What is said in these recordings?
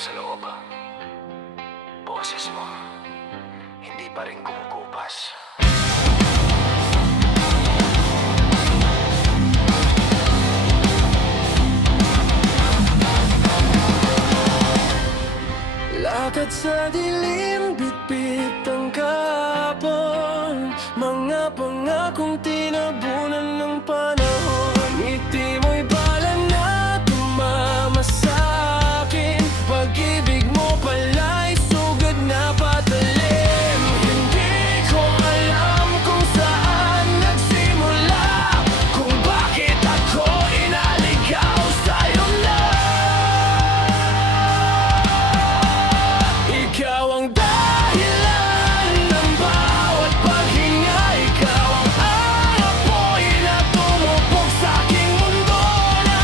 sa loob. Boses mo, hindi pa rin kumukupas. Lakad sa dilim, bitbit ang kahapon. Mga pangakong tinabunan ng panahon. Ngiti mo'y bala na tumama sa'kin. Pag-ibig mo pala'y sugad na patalim. Hindi ko alam kung saan nagsimula, kung bakit ako inaligaw sa'yo na. Ikaw ang dahilan ng bawat paghinga. Ikaw ang apoy na tumupok sa aking mundo na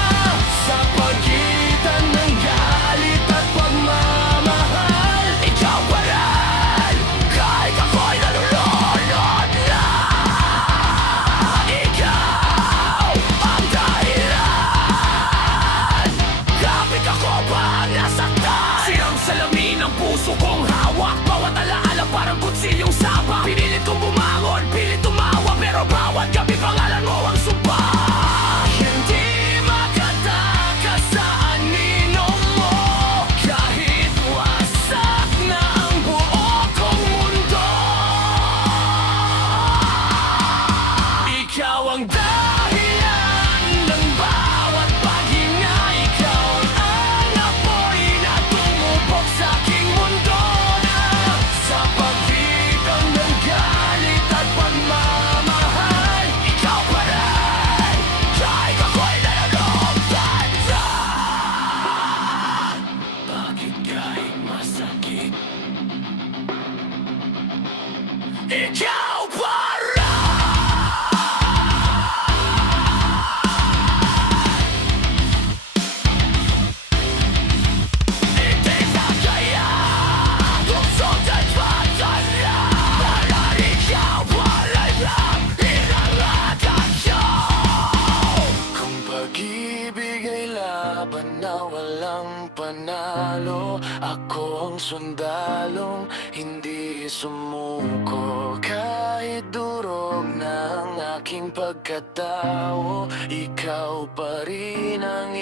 sa pagitan ng galit at pagmamahal. Ikaw pa rin, kahit ako'y nalulunod na. Ikaw ang dahilan, kapit ako pag nasaktan. Siyang salamin ang puso kong hawak. Bawat alaala parang kutsilyong sapa. Pinilit kong bumangon, pilit tumawa, pero bawat gabi pangalan mo ang sumpa. Hindi makatakas sa anino mo, kahit wasak na ang buo kong mundo. Ikaw ang dahilan ng bawat paghinga. Ikaw ang apoy na tumupok sa aking mundo na sa pagitan ng galit at pagmamahal. Ikaw pa rin, kahit ako'y nalulungkot na. Bakit kahit masakit, ikaw pa rin. Hindi na kaya lusot at patala, dahil ikaw pala'y lang inaratan ko. Kung pag-ibig ay laban na walang panalo, ako ang sundalong hindi sumuko. Kahit durog na ang aking pagkatao, ikaw pa rin ang